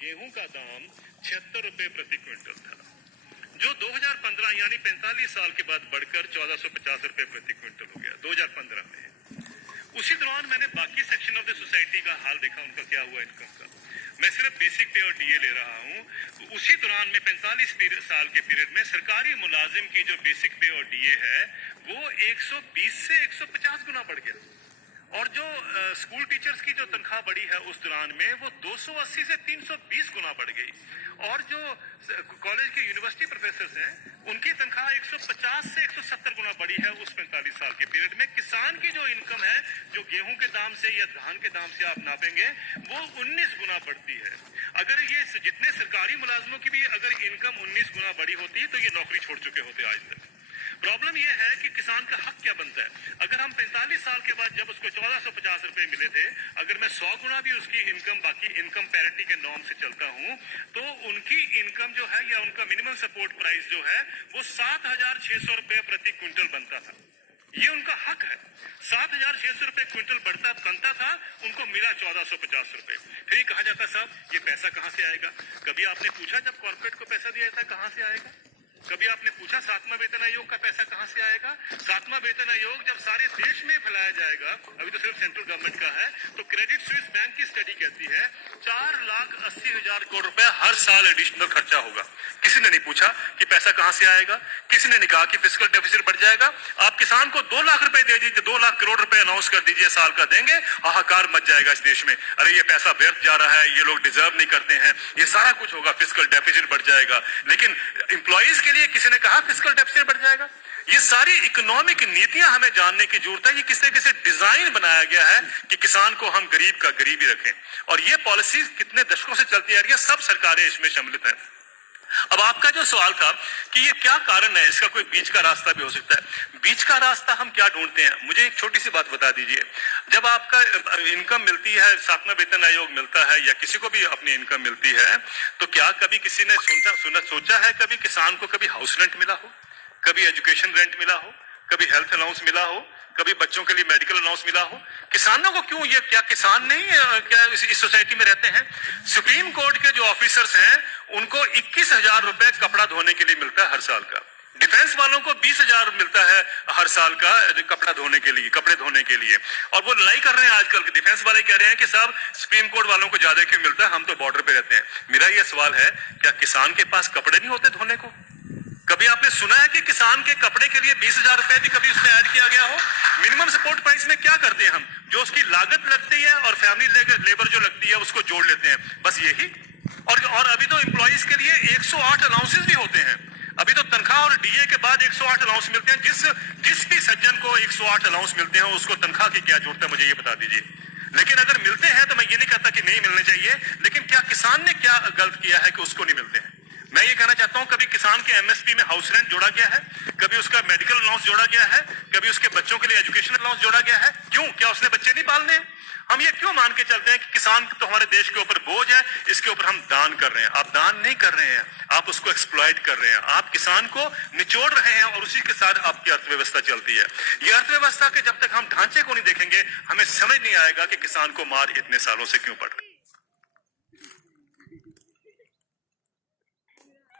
गेहूं का दाम 76 रुपए प्रति क्विंटल था, जो 2015 यानी 45 साल के बाद बढ़कर 1450 रुपए प्रति क्विंटल हो गया 2015 में। उसी दौरान मैंने बाकी सेक्शन ऑफ द सोसाइटी का हाल देखा, उनका क्या हुआ इनकम का। मैं सिर्फ बेसिक पे और डीए ले रहा हूँ। उसी दौरान में 45 साल के पीरियड में सरकारी मुलाजिम की जो बेसिक पे और डीए है वो 120 से 150 गुना बढ़ गया, और जो स्कूल टीचर्स की जो तनख्वाह बढ़ी है उस दौरान में वो 280 से 320 गुना बढ़ गई, और जो कॉलेज के यूनिवर्सिटी प्रोफेसर हैं उनकी तनख्वाह 150 से 170 गुना बढ़ी है उस 45 साल के पीरियड में। किसान की जो इनकम है, जो गेहूं के दाम से या धान के दाम से आप नापेंगे, वो 19 गुना बढ़ती है। अगर ये जितने सरकारी मुलाजमों की भी अगर इनकम 19 गुना बढ़ी होती तो ये नौकरी छोड़ चुके होते आज तक। प्रॉब्लम यह है कि किसान का हक क्या बनता है। अगर हम 45 साल के बाद जब उसको 1450 रुपए मिले थे, अगर मैं 100 गुना भी उसकी इनकम बाकी इनकम पैरिटी के नॉर्म से चलता हूं, तो उनकी इनकम जो है या उनका मिनिमम सपोर्ट प्राइस जो है वो 7600 रुपए प्रति क्विंटल बनता था। ये उनका हक है। 7600 रुपए क्विंटल बनता था, उनको मिला 1450 रुपए। फिर ये कहा जाता साहब ये पैसा कहां से आएगा? कभी आपने पूछा जब कॉर्पोरेट को पैसा दिया था कहां से आएगा? कभी आपने पूछा 7वां वेतन आयोग का पैसा कहां से आएगा? 7वां वेतन आयोग जब सारे देश में फैलाया जाएगा, अभी तो सिर्फ सेंट्रल गवर्नमेंट का है, तो क्रेडिट स्विस बैंक की स्टडी कहती है 4,80,000 करोड़ रुपए हर साल एडिशनल खर्चा होगा। किसी ने नहीं पूछा कि पैसा कहां से आएगा, किसी ने नहीं कहा कि फिस्कल डेफिसिट बढ़ जाएगा। आप किसान को 2 लाख रुपए दे दीजिए, 2 लाख करोड़ रुपए अनाउंस कर दीजिए साल का देंगे, हाहाकार मच जाएगा इस देश में। अरे ये पैसा व्यर्थ जा रहा है, ये लोग डिजर्व नहीं करते हैं, ये सारा कुछ होगा, फिस्कल डेफिसिट बढ़ जाएगा। लेकिन एम्प्लॉइज के लिए किसी ने कहा फिस्कल डेफिसिट बढ़ जाएगा? ये सारी इकोनॉमिक नीतियां हमें जानने की जरूरत है। ये किस तरीके से डिजाइन बनाया गया है कि किसान को हम गरीब का गरीब ही रखें, और ये पॉलिसी कितने दशकों से चलती आ रही है, सब सरकारें इसमें सम्मिलित हैं। अब आपका जो सवाल था कि ये क्या कारण है, इसका कोई बीच का रास्ता भी हो सकता है। बीच का रास्ता हम क्या ढूंढते हैं? मुझे एक छोटी सी बात बता दीजिए। जब आपका इनकम मिलती है, 7वां वेतन आयोग मिलता है या किसी को भी अपनी इनकम मिलती है, तो क्या कभी किसी ने सोचा है कभी किसान को कभी हाउस रेंट मिला हो, कभी एजुकेशन रेंट मिला हो, कभी हेल्थ अलाउंस मिला हो, कभी बच्चों के लिए मेडिकल अलाउंस मिला हो? किसानों को क्यों, ये क्या किसान नहीं क्या इस सोसाइटी में रहते हैं? सुप्रीम कोर्ट के जो ऑफिसर्स हैं उनको 21,000 रुपए कपड़ा धोने के लिए मिलता है हर साल का। डिफेंस वालों को 20,000 मिलता है हर साल का कपड़ा धोने के लिए, कपड़े धोने के लिए। और वो लड़ाई कर रहे हैं आजकल, डिफेंस वाले कह रहे हैं कि साहब सुप्रीम कोर्ट वालों को ज्यादा क्यों मिलता है, हम तो बॉर्डर पे रहते हैं। मेरा ये सवाल है, क्या किसान के पास कपड़े नहीं होते धोने को? कभी आपने सुना है कि किसान के कपड़े के लिए 20,000 रुपए भी कभी उसमें ऐड किया गया हो? मिनिमम सपोर्ट प्राइस में क्या करते हैं हम? जो उसकी लागत लगती है और फैमिली लेबर जो लगती है उसको जोड़ लेते हैं, बस यही। और अभी तो एम्प्लॉइज के लिए 108 अलाउंसेस भी होते हैं। अभी तो तनख्वाह और डीए के बाद 108 अलाउंस मिलते हैं। जिस भी सज्जन को 108 अलाउंस मिलते हैं उसको तनख्वाह की क्या जरूरत है, मुझे ये बता दीजिए। लेकिन अगर मिलते हैं तो मैं ये नहीं कहता कि नहीं मिलने चाहिए, लेकिन क्या किसान ने क्या गलत किया है कि उसको नहीं मिलते हैं? मैं ये कहना चाहता हूं, कभी किसान के एमएसपी में हाउस रेंट जोड़ा गया है, कभी उसका मेडिकल अलाउंस जोड़ा गया है, कभी उसके बच्चों के लिए एजुकेशन अलाउंस जोड़ा गया है? क्यों? क्या उसने बच्चे नहीं पालने हैं? हम ये क्यों मान के चलते हैं कि किसान तो हमारे देश के ऊपर बोझ है, इसके ऊपर हम दान कर रहे हैं? आप दान नहीं कर रहे हैं, आप उसको एक्सप्लॉइट कर रहे हैं। आप किसान को निचोड़ रहे हैं और उसी के साथ आपकी अर्थव्यवस्था चलती है। ये अर्थव्यवस्था के जब तक हम ढांचे को नहीं देखेंगे, हमें समझ नहीं आएगा कि किसान को मार इतने सालों से क्यों पड़ रही है।